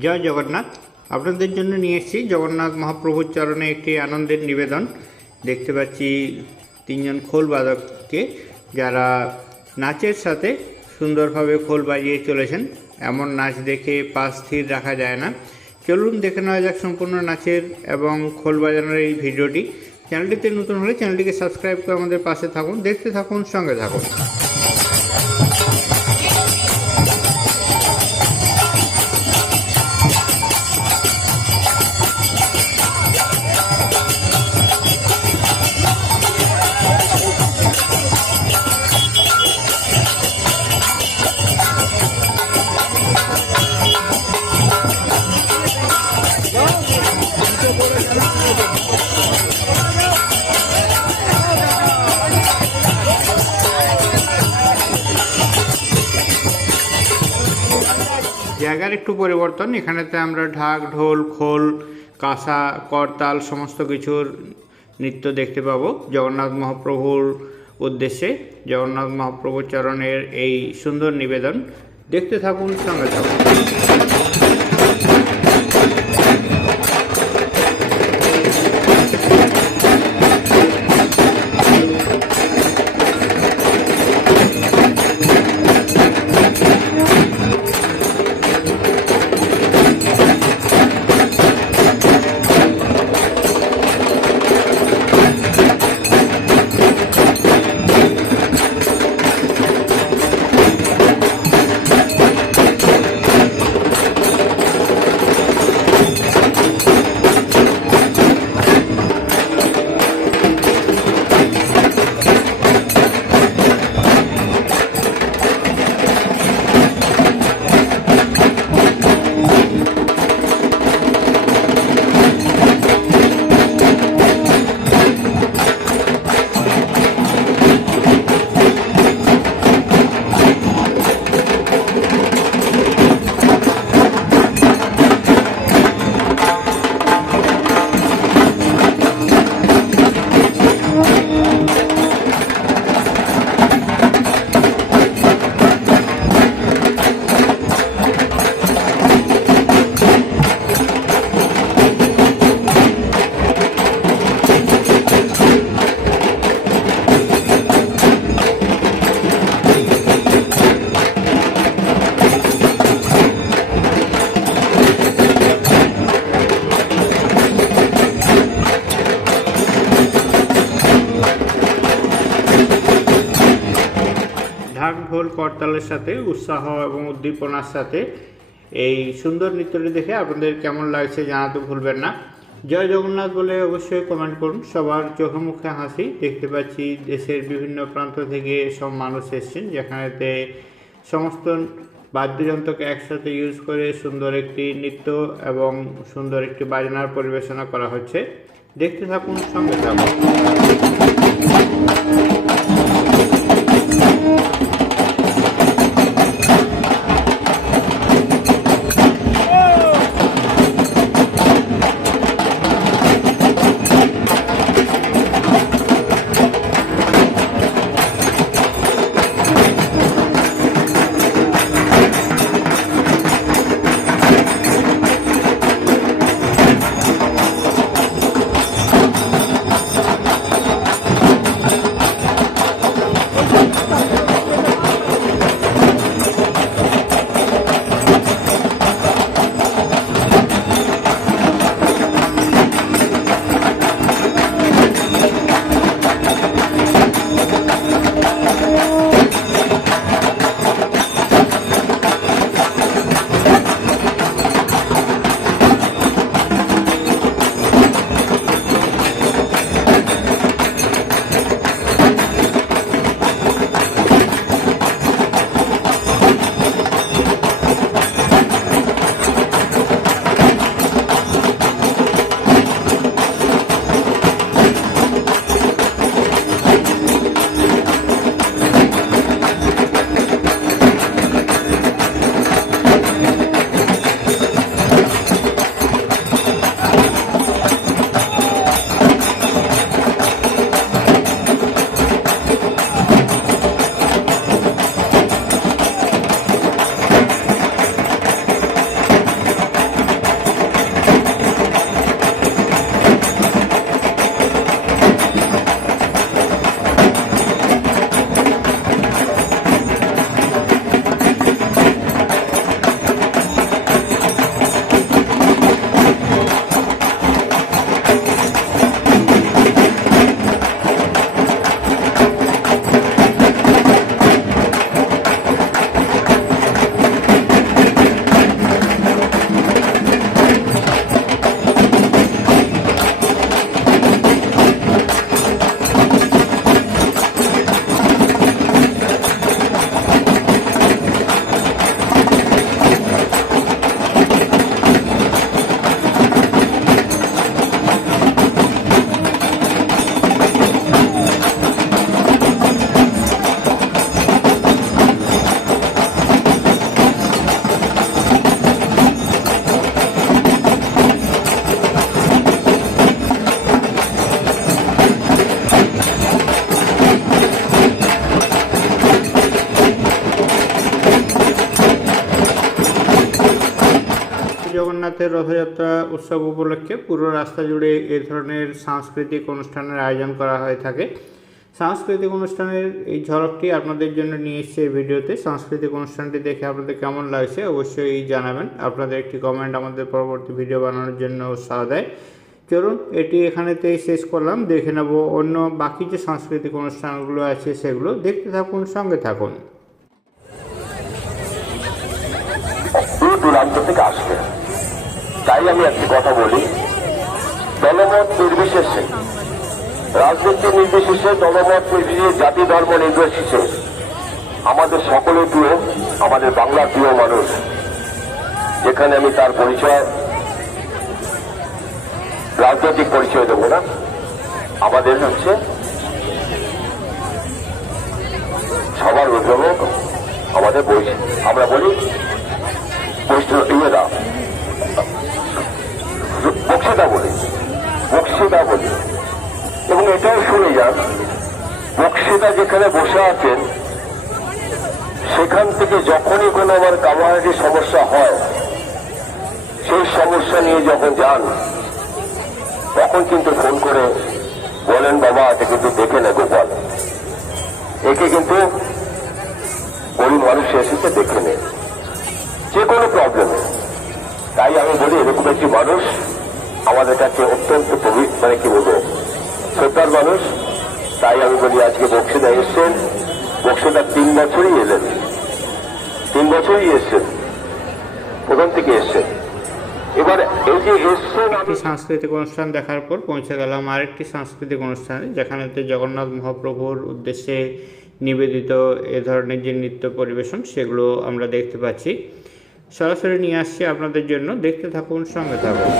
জয় জগন্নাথ। আপনাদের জন্য নিয়ে এসেছি জগন্নাথ মহাপ্রভুর চরণে একটি আনন্দের নিবেদন। দেখতে পাচ্ছি তিনজন খোল বাদককে, যারা নাচের সাথে সুন্দরভাবে খোল বাজিয়ে চলেছেন। এমন নাচ দেখে পা স্থির রাখা যায় না। চলুন দেখে নেওয়া যাক সম্পূর্ণ নাচের এবং খোল বাজানোর এই ভিডিওটি। চ্যানেলটিতে নতুন হলে চ্যানেলটিকে সাবস্ক্রাইব করে আমাদের পাশে থাকুন, দেখতে থাকুন, সঙ্গে থাকুন। জায়গার একটু পরিবর্তন, এখানেতে আমরা ঢাক, ঢোল, খোল, কাঁসা, করতাল সমস্ত কিছুর নৃত্য দেখতে পাবো জগন্নাথ মহাপ্রভুর উদ্দেশ্যে। জগন্নাথ মহাপ্রভুর চরণের এই সুন্দর নিবেদন দেখতে থাকুন, সঙ্গে থাকুন। ঢাক, ঢোল, করতালের সাথে উৎসাহ এবং উদ্দীপনার সাথে এই সুন্দর নৃত্যটি দেখে আপনাদের কেমন লাগছে জানাতে ভুলবেন না। জয় জগন্নাথ বলে অবশ্যই কমেন্ট করুন। সবার চোখে মুখে হাসি। দেখতে পাচ্ছি দেশের বিভিন্ন প্রান্ত থেকে সব মানুষ এসছেন, যেখানেতে সমস্ত বাদ্যযন্ত্রকে একসাথে ইউজ করে সুন্দর একটি নৃত্য এবং সুন্দর একটি বাজনার পরিবেশনা করা হচ্ছে। দেখতে থাকুন, সঙ্গে থাকুন। জগন্নাথের রথযাত্রা উৎসব উপলক্ষে পুরো রাস্তা জুড়ে এ ধরনের সাংস্কৃতিক অনুষ্ঠানের আয়োজন করা হয়ে থাকে। সাংস্কৃতিক অনুষ্ঠানের এই ঝলকটি আপনাদের জন্য নিয়ে এসেছে এই ভিডিওতে। সাংস্কৃতিক অনুষ্ঠানটি দেখে আপনাদের কেমন লাগছে অবশ্যই জানাবেন। আপনাদের একটি কমেন্ট আমাদের পরবর্তী ভিডিও বানানোর জন্য উৎসাহ দেয়। চলুন এটি এখানেতেই শেষ করলাম, দেখে নেব অন্য বাকি যে সাংস্কৃতিক অনুষ্ঠানগুলো আছে সেগুলো। দেখতে থাকুন, সঙ্গে থাকুন। দূর দূরান্ত থেকে আসবে, তাই আমি একটি কথা বলি, দলমত নির্বিশেষে, রাজনীতি নির্বিশেষে, দলমত নির্বিশেষে, জাতি ধর্ম নির্বিশেষে আমাদের সকলের প্রিয়, আমাদের বাংলার প্রিয় মানুষ, যেখানে আমি তার পরিচয় রাজনৈতিক পরিচয় দেব না, আমাদের হচ্ছে সবার অভিভাবক, আমাদের আমরা বলি ইয়েরা বক্সিদা বলি। এবং এটাও শুনে যান, বক্সিদা যেখানে বসে আছেন সেখান থেকে যখনই কোনো আমার কামাহাটির সমস্যা হয়, সেই সমস্যা নিয়ে যখন যান তখন কিন্তু ফোন করে বলেন, বাবা এটা কিন্তু দেখে না গোপাল, একে কিন্তু গরিব মানুষ এসেছে দেখে নে, যে কোনো প্রবলেমে। তাই আমি বলি এরকম একটি মানুষ আমাদের কাছে অত্যন্ত মানে কি বলবো শ্রদ্ধার মানুষ। তাই আমি বলি আজকে বক্সিদা এসছেন, বক্সিদা 3 বছরই এলেন, 3 বছরই এসছেন, প্রথম থেকে এসছেন। এবার এই যে এসছেন, একটি সাংস্কৃতিক অনুষ্ঠান দেখার পর পৌঁছে গেলাম আরেকটি সাংস্কৃতিক অনুষ্ঠানে, যেখানেতে জগন্নাথ মহাপ্রভুর উদ্দেশ্যে নিবেদিত এ ধরনের যে নৃত্য পরিবেশন সেগুলো আমরা দেখতে পাচ্ছি। সরাসরি নিয়ে আসছি আপনাদের জন্য, দেখতে থাকুন, সঙ্গে থাকুন।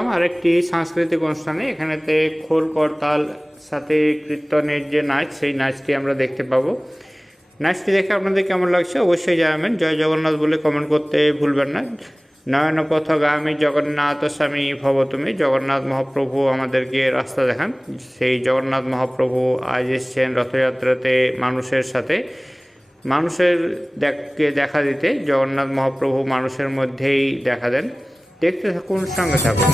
গেলাম আরেকটি সাংস্কৃতিক অনুষ্ঠানে। এখানেতে খোল করতাল সাথে কীর্তনের যে নাচ, সেই নাচটি আমরা দেখতে পাবো। নাচটি দেখে আপনাদের কেমন লাগছে অবশ্যই জানাবেন। জয় জগন্নাথ বলে কমেন্ট করতে ভুলবেন না। নয়নপথগামী জগন্নাথ স্বামী ভব তুমি, জগন্নাথ মহাপ্রভু আমাদেরকে রাস্তা দেখান। সেই জগন্নাথ মহাপ্রভু আজ এসছেন রথযাত্রাতে মানুষের সাথে, মানুষের দেখা দিতে। জগন্নাথ মহাপ্রভু মানুষের মধ্যেই দেখা দেন। দেখতে থাকুন, সঙ্গে থাকুন।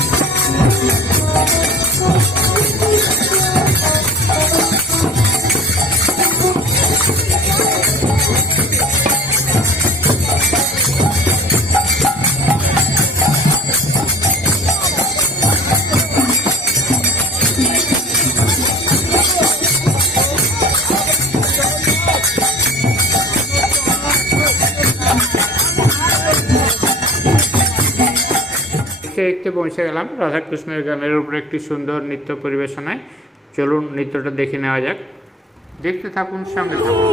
দেখতে পৌঁছে গেলাম রাধাকৃষ্ণের গানের উপর একটি সুন্দর নৃত্য পরিবেশনায়। চলুন নৃত্যটা দেখে নেওয়া যাক। দেখতে থাকুন, সঙ্গে থাকুন।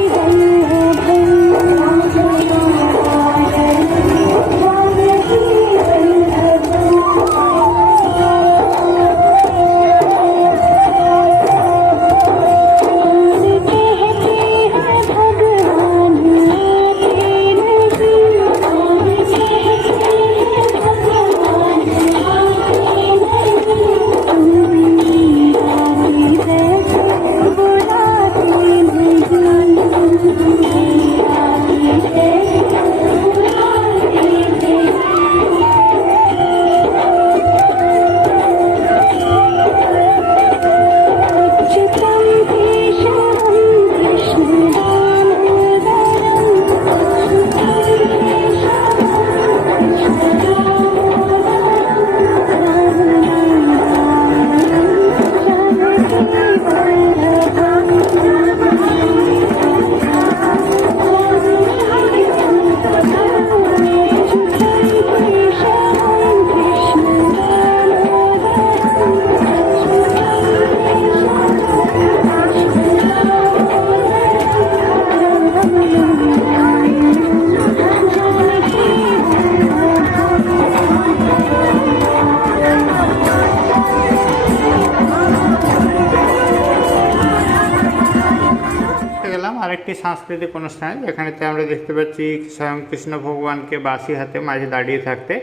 আরেকটি সাংস্কৃতিক অনুষ্ঠানে, যেখানেতে আমরা দেখতে পাচ্ছি স্বয়ং কৃষ্ণ ভগবানকে বাঁশি হাতে মাঝে দাঁড়িয়ে থাকতে,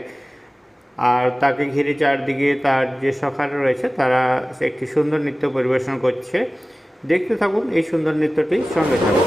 আর তাকে ঘিরে চারদিকে তার যে সখারা রয়েছে তারা একটি সুন্দর নৃত্য পরিবেশন করছে। দেখতে থাকুন এই সুন্দর নৃত্যটি, সঙ্গে থাকুন।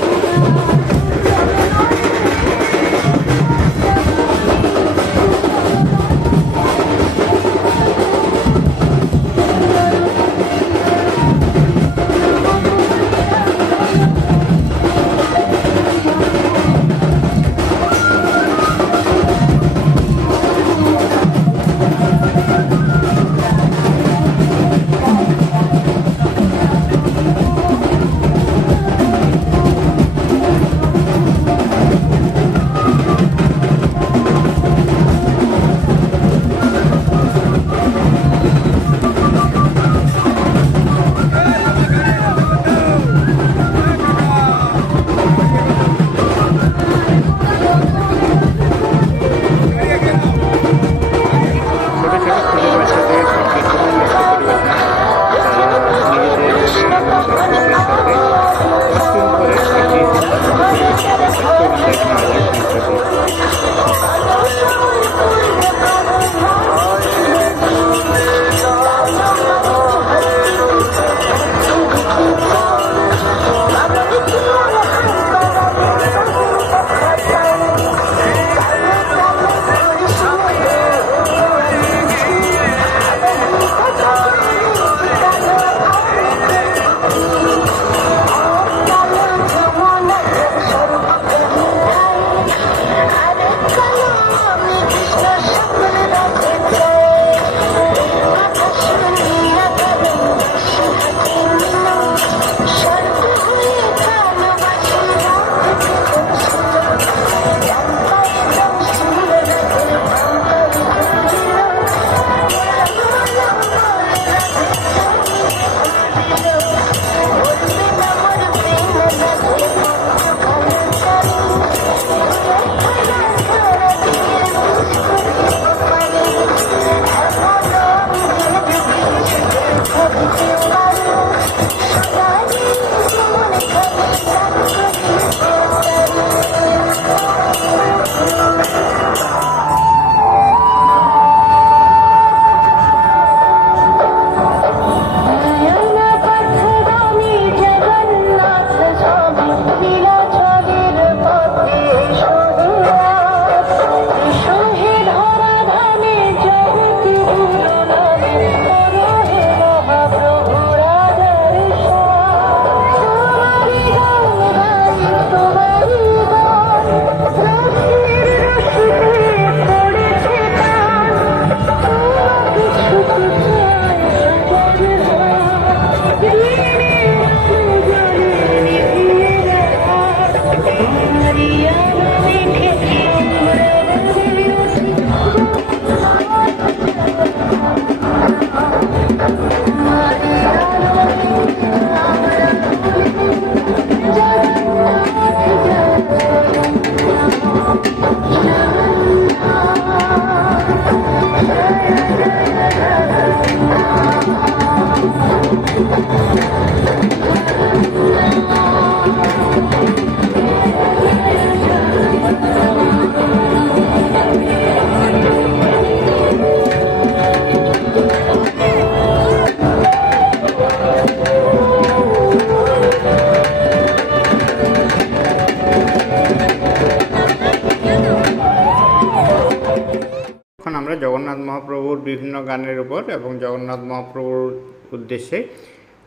এখন আমরা জগন্নাথ মহাপ্রভুর বিভিন্ন গানের উপর এবং জগন্নাথ মহাপ্রভুর উদ্দেশ্যে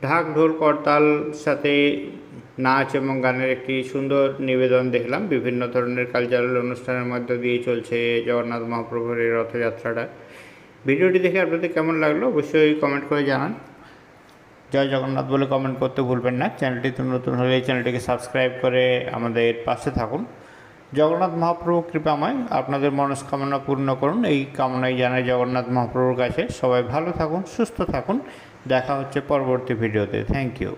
ঢাক ঢোল করতাল সাথে নাচ এবং গানের একটি সুন্দর নিবেদন দেখলাম। বিভিন্ন ধরনের কালচারাল অনুষ্ঠানের মধ্যে দিয়ে চলছে জগন্নাথ মহাপ্রভুর এই রথযাত্রাটা। ভিডিওটি দেখে আপনাদের কেমন লাগলো অবশ্যই কমেন্ট করে জানান। জয় জগন্নাথ বলে কমেন্ট করতে ভুলবেন না। চ্যানেলটিতে নতুন হলে চ্যানেলটিকে সাবস্ক্রাইব করে আমাদের পাশে থাকুন। জগন্নাথ মহাপ্রভু কৃপাময় আপনাদের মনস্কামনা পূর্ণ করুন, এই কামনাই জানাই জগন্নাথ মহাপ্রভুর কাছে। সবাই ভালো থাকুন, সুস্থ থাকুন। দেখা হচ্ছে পরবর্তী ভিডিওতে। Thank you.